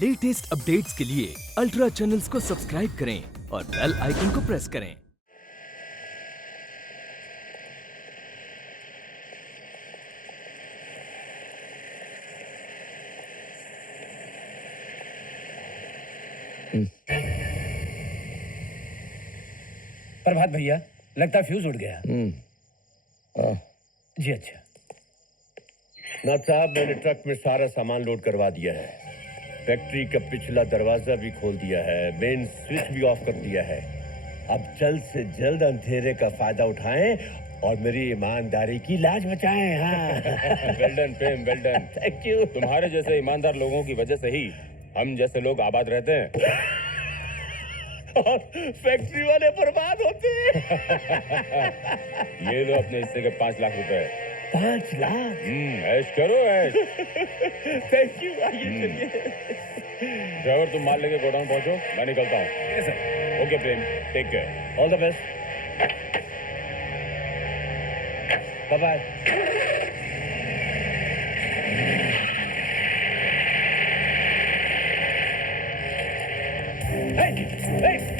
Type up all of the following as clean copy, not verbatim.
Latest updates के लिए ultra channels को सब्सक्राइब करें और बेल आइकन को प्रेस करें। प्रभात भैया, लगता फ्यूज उड़ गया। जी अच्छा। नाथ साहब, मैंने ट्रक में सारा सामान लोड करवा दिया है। फैक्ट्री का पिछला दरवाजा भी खोल दिया है, मेन स्विच भी ऑफ कर दिया है। अब जल्द से जल्द अंधेरे का फायदा उठाएं और मेरी ईमानदारी की लाज बचाएं। हाँ। Well done Prem, well done. Thank you. तुम्हारे जैसे ईमानदार लोगों की वजह से ही हम जैसे लोग आबाद रहते हैं और फैक्ट्री वाले बर्बाद होते हैं। ये लो अपने हिस्से के 5 लाख रुपए। 5 लाख? ऐश करो ऐश। Thank you. आइए ड्राइवर, तुम माल लेके गोडाउन पहुंचो, मैं निकलता हूँ। Okay Prem, take care. All the best. Bye bye.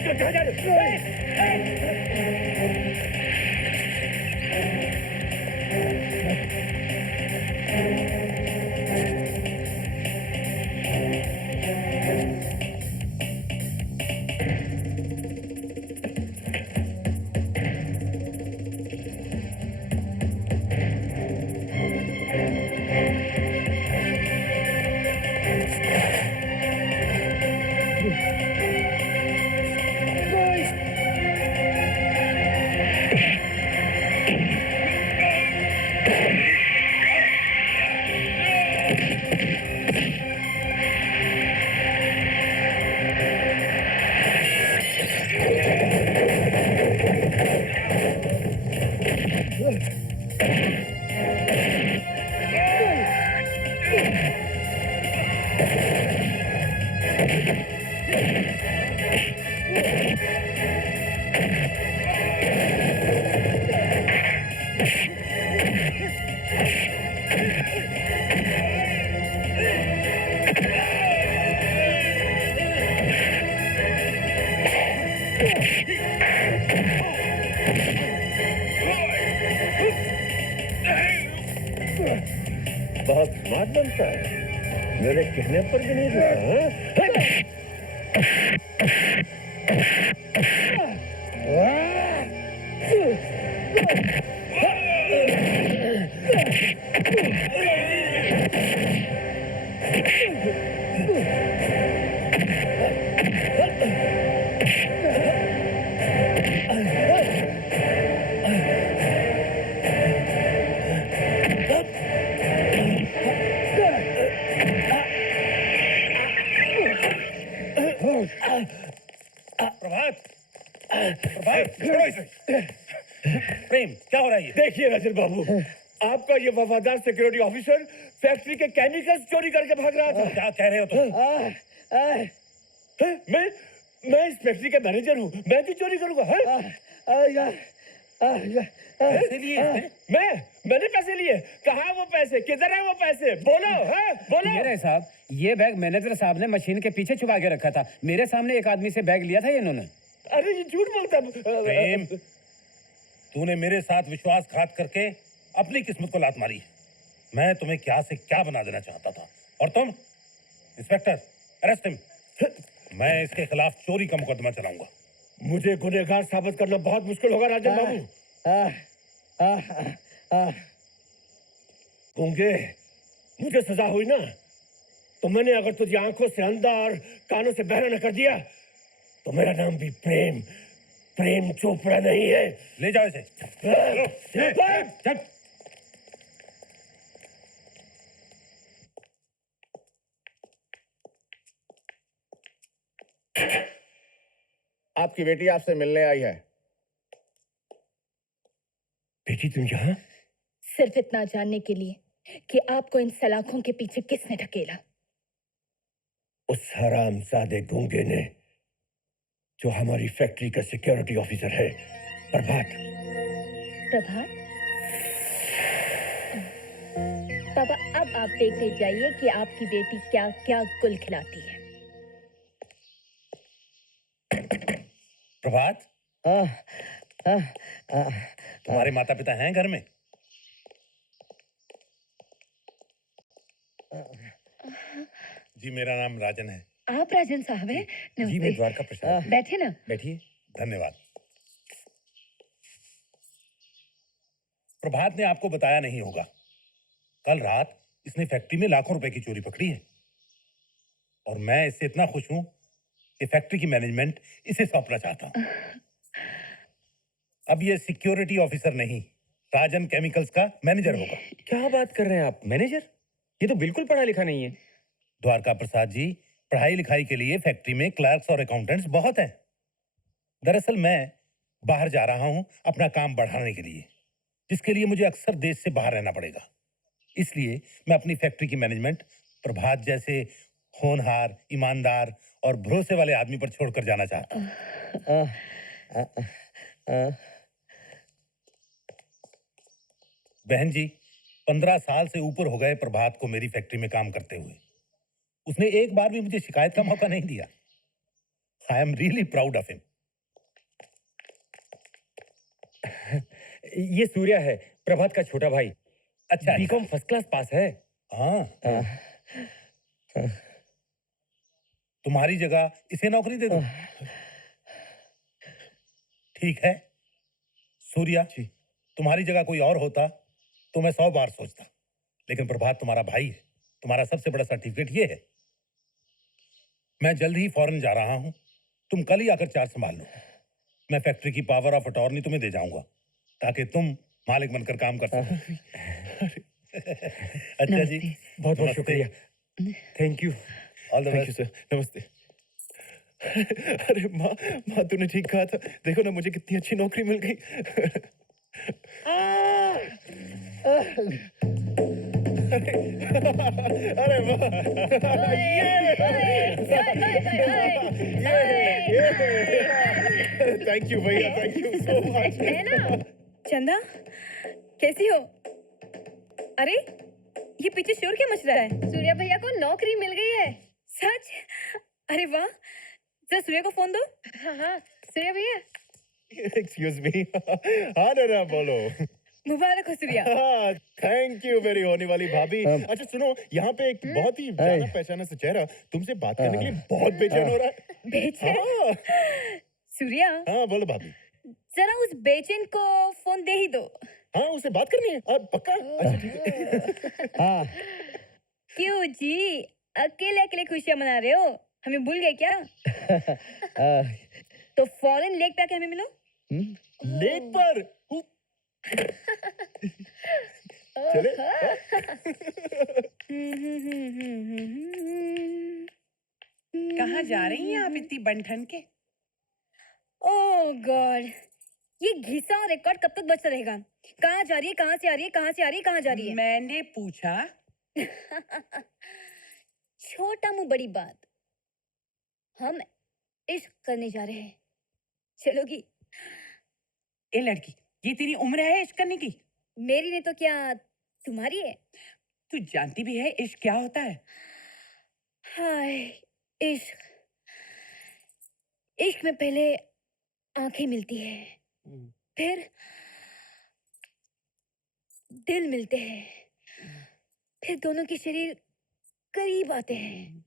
कहाँ जा रहे हो? बहुत स्मार्ट बनता है, मेरे कहने पर भी नहीं रुका। प्रेम, क्या हो रहा है? देखिए रजल बाबू, आपका ये वफादार सिक्योरिटी ऑफिसर फैक्ट्री के केमिकल्स चोरी करके भाग रहा था। क्या कह रहे हो तुम? मैं इस फैक्ट्री का मैनेजर हूँ, मैं क्यों चोरी करूंगा? पैसे लिए? मैंने पैसे लिए? कहाँ वो पैसे? किधर है वो पैसे? बोलो, है? बोलो। ये रहे साहब, ये बैग मैनेजर साहब ने मशीन के पीछे छुपा के रखा था। मेरे सामने एक आदमी से बैग लिया था इन्होंने। अरे ये झूठ बोलता। प्रेम, तूने मेरे साथ विश्वासघात करके अपनी किस्मत को लात मारी। मैं तुम्हें क्या से क्या बना देना चाहता था, और तुम? Inspector, arrest him. मैं इसके खिलाफ चोरी का मुकदमा चलाऊंगा। मुझे गुनहगार साबित करना बहुत मुश्किल होगा राजन बाबू। गूंगे, मुझे सजा हुई ना, तो मैंने अगर तुझे आंखों से अंधा और कानों से बहरा न कर दिया तो मेरा नाम भी प्रेम चोपड़ा नहीं है। ले जाओ इसे। चल। आपकी बेटी आपसे मिलने आई है। बेटी, तुम यहाँ? सिर्फ इतना जानने के लिए कि आपको इन सलाखों के पीछे किसने ढकेला। उस हरामजादे गूंगे ने, जो हमारी फैक्ट्री का सिक्योरिटी ऑफिसर है, प्रभात। प्रभात? पापा, अब आप देखते जाइए कि आपकी बेटी क्या क्या गुल खिलाती है। प्रभात, तुम्हारे माता पिता हैं घर में? जी, मेरा नाम राजन है। आप राजन साहब हैं? जी, मैं नमस्ते। द्वारका प्रसाद। बैठे ना। बैठिए। धन्यवाद। प्रभात ने आपको बताया नहीं होगा, कल रात इसने फैक्ट्री में लाखों रुपए की चोरी पकड़ी है और मैं इससे इतना खुश हूं कि फैक्ट्री की मैनेजमेंट इसे सौंपना चाहता हूं। अब ये सिक्योरिटी ऑफिसर नहीं, राजन केमिकल्स का मैनेजर होगा। क्या बात कर रहे हैं आप, मैनेजर? ये तो बिल्कुल पढ़ा लिखा नहीं है। द्वारका प्रसाद जी, पढ़ाई लिखाई के लिए फैक्ट्री में क्लर्क्स और अकाउंटेंट्स बहुत हैं। दरअसल मैं बाहर जा रहा हूं अपना काम बढ़ाने के लिए, जिसके लिए मुझे अक्सर देश से बाहर रहना पड़ेगा। इसलिए मैं अपनी फैक्ट्री की मैनेजमेंट प्रभात जैसे होनहार, ईमानदार और भरोसे वाले आदमी पर छोड़कर जाना चाहता हूं। बहन जी, 15 साल से ऊपर हो गए प्रभात को मेरी फैक्ट्री में काम करते हुए। उसने एक बार भी मुझे शिकायत का मौका नहीं दिया। I am really proud of him. ये सूर्या है, प्रभात का छोटा भाई। अच्छा, बीकॉम फर्स्ट क्लास पास है। हाँ। तुम्हारी जगह इसे नौकरी दे दो। ठीक है सूर्या, तुम्हारी जगह कोई और होता तो मैं 100 बार सोचता, लेकिन प्रभात तुम्हारा भाई है। तुम्हारा सबसे बड़ा सर्टिफिकेट ये है। मैं जल्द ही फॉरेन जा रहा हूं, तुम कल ही आकर चार्ज संभाल लो। मैं फैक्ट्री की पावर ऑफ अटॉर्नी तुम्हें दे जाऊंगा ताकि तुम मालिक बनकर काम कर सको। अच्छा जी, बहुत बहुत शुक्रिया। Thank you. All the thank you best. Sir. नमस्ते। अरे माँ, माँ तूने ठीक कहा था। देखो ना, मुझे कितनी अच्छी नौकरी मिल गई। अरे वाह, थैंक यू भैया, थैंक यू सो मच। है ना? चंदा, कैसी हो? अरे, ये पीछे शोर क्या मच रहा है? सूर्या भैया को नौकरी मिल गई है। सच? अरे वाह, जरा सूर्या को फोन दो। हाँ हाँ, सूर्या भैया। Excuse me. हाँ ना, बोलो। मुबारक हो सूर्या। थैंक यू मेरी होने वाली भाभी। अच्छा सुनो, यहाँ पे एक बहुत ही जाना पहचाना सा चेहरा तुमसे बात करने के लिए बहुत बेचैन हो रहा है। बेचैन? हाँ। सूर्या, हाँ बोलो भाभी। जरा उस बेचैन को फोन दे ही दो। हाँ, उसे बात करनी है। पक्का? अच्छा ठीक है। हाँ। क्यों जी, अकेले अकेले खुशियां मना रहे हो? हमें भूल गए क्या? तो फॉरेन लेक पे आके हमें मिलो। लेक पर चले। कहाँ जा रही हैं आप इतनी बन-ठन के? ओह गॉड, ये घिसा रिकॉर्ड कब तक बचता रहेगा? कहाँ जा रही है, कहाँ से आ रही है, कहाँ से आ रही है, कहाँ जा रही है? मैंने पूछा। छोटा मुंह बड़ी बात। हम इश्क करने जा रहे हैं, चलोगी? ए लड़की, ये तेरी उम्र है इश्क करने की? मेरी नहीं तो क्या तुम्हारी है? तू जानती भी है इश्क क्या होता है? हाय, इश्क। इश्क में पहले आंखें मिलती है, फिर दिल मिलते हैं, फिर दोनों के शरीर करीब आते हैं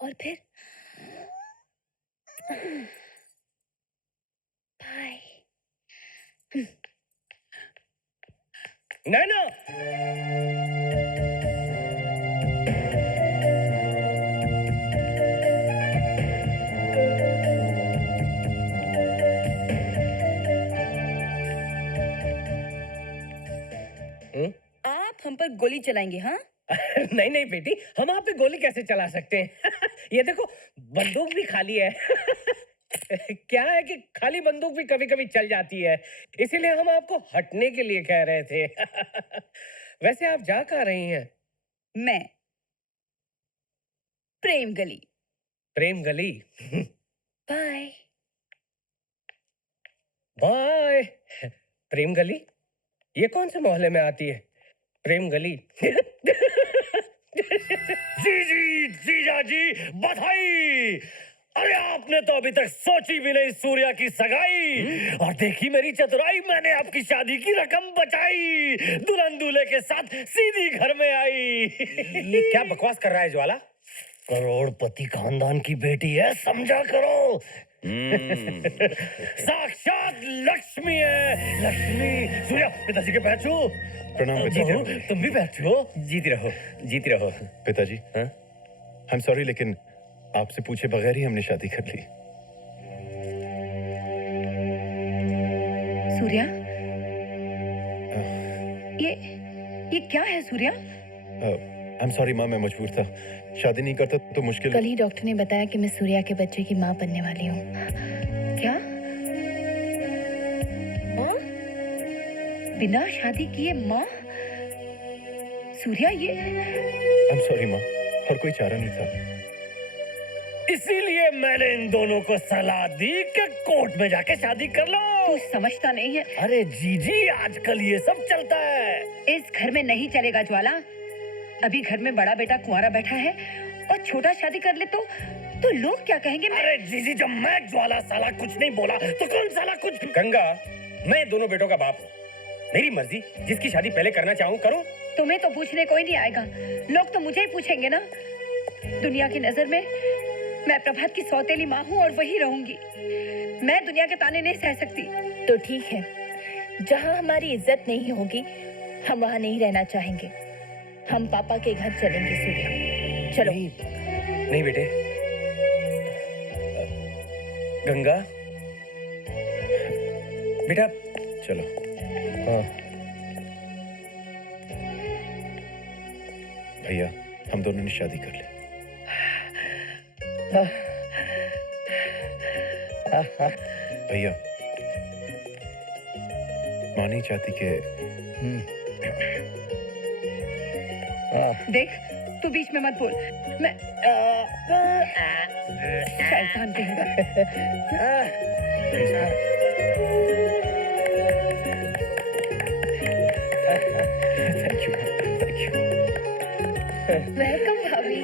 और फिर बाय। नैना। आप हम पर गोली चलाएंगे? हाँ, नहीं नहीं बेटी, हम आप पे गोली कैसे चला सकते हैं? ये देखो, बंदूक भी खाली है। क्या है कि खाली बंदूक भी कभी कभी चल जाती है, इसीलिए हम आपको हटने के लिए कह रहे थे। वैसे आप जा कहाँ रही हैं? मैं प्रेम गली। प्रेम गली? बाय। बाय। प्रेम गली ये कौन से मोहल्ले में आती है? प्रेम गली। जी जी, जीजा जी, बधाई। अरे आपने तो अभी तक सोची भी नहीं सूर्या की सगाई, और देखी मेरी चतुराई, मैंने आपकी शादी की रकम बचाई, दुल्हन दूल्हे के साथ सीधी घर में आई। ये क्या बकवास कर रहा है ज्वाला? करोड़पति खानदान की बेटी है, समझा करो। साक्षात लक्ष्मी है, लक्ष्मी। सूर्या, पिताजी के पैर छू। प्रणाम पिताजी। तुम भी पैर छू। जीती रहो, जीती रहो। पिताजी, हाँ? आई एम सॉरी, लेकिन आपसे पूछे बगैर ही हमने शादी कर ली। सूर्या, ये क्या है सूर्या? आई एम सॉरी माँ, मैं मजबूर था। शादी नहीं करता तो मुश्किल। कल ही डॉक्टर ने बताया कि मैं सूर्या के बच्चे की माँ बनने वाली हूँ। क्या? माँ? बिना शादी किए माँ? सूर्या, ये आई एम सॉरी माँ, और कोई चारा नहीं था। इसीलिए मैंने इन दोनों को सलाह दी कि कोर्ट में जाके शादी कर लो। तू समझता नहीं है। अरे जीजी, आजकल ये सब चलता है। इस घर में नहीं चलेगा ज्वाला। अभी घर में बड़ा बेटा कुंवारा बैठा है और छोटा शादी कर ले तो लोग क्या कहेंगे? अरे जीजी, जब मैं ज्वाला साला कुछ नहीं बोला तो कौन साला कुछ। गंगा, मैं दोनों बेटों का बाप हूँ। मेरी मर्जी, जिसकी शादी पहले करना चाहूँ करूँ। तुम्हें तो पूछने कोई नहीं आएगा। लोग तो मुझे ही पूछेंगे ना। दुनिया की नजर में मैं प्रभात की सौतेली माँ हूँ और वही रहूंगी। मैं दुनिया के ताने नहीं सह सकती। तो ठीक है, जहाँ हमारी इज्जत नहीं होगी हम वहाँ नहीं रहना चाहेंगे। हम पापा के घर चलेंगे सूर्या, चलो। नहीं बेटे। गंगा बेटा, चलो। भैया, हम दोनों ने शादी कर ली। भैया, माँ नहीं चाहती कि देख, तू बीच में मत बोल। मैं शैतान कहेगा। Thank you, thank you. Welcome भाभी।